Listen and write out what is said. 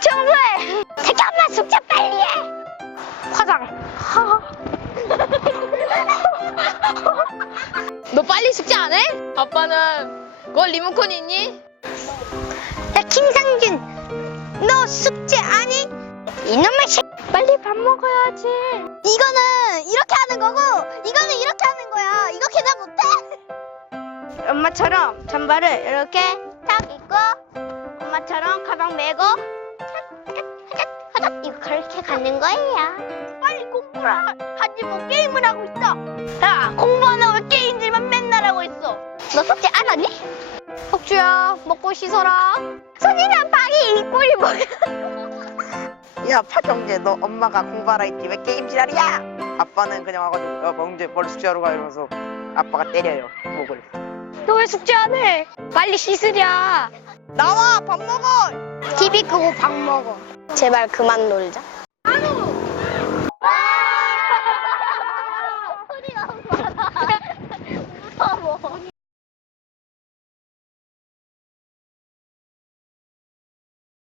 청소해. 새끼 엄마 숙제 빨리 해. 화장. 너 빨리 숙제 안 해? 아빠는 그걸 리모컨 있니? 야 김상준, 너 숙제 아니? 이놈의 새. 빨리 밥 먹어야지. 이거는 이렇게 하는 거고, 이거는 이렇게 하는 거야. 이거 계산 못해? 엄마처럼 잠바를 이렇게 딱 입고, 엄마처럼 가방 메고, 그렇게 가는 거예요. 빨리 공부를 하- 하지 뭐 게임을 하고 있어. 야 공부하는 왜 게임질만 맨날 하고 있어? 너 숙제 안 하니? 혁주야 먹고 씻어라. 손이랑 방이 이 꼴이 뭐야? 야 파경재 너 엄마가 공부하라 했지 왜 게임질하랴 아빠는 그냥 와가지고 야 명재 빨리 숙제하러 가 이러면서 아빠가 때려요 목을 너 왜 숙제 안 해? 빨리 씻으랴. 나와 밥 먹어 TV 끄고 밥 먹어. 제발 그만 놀자.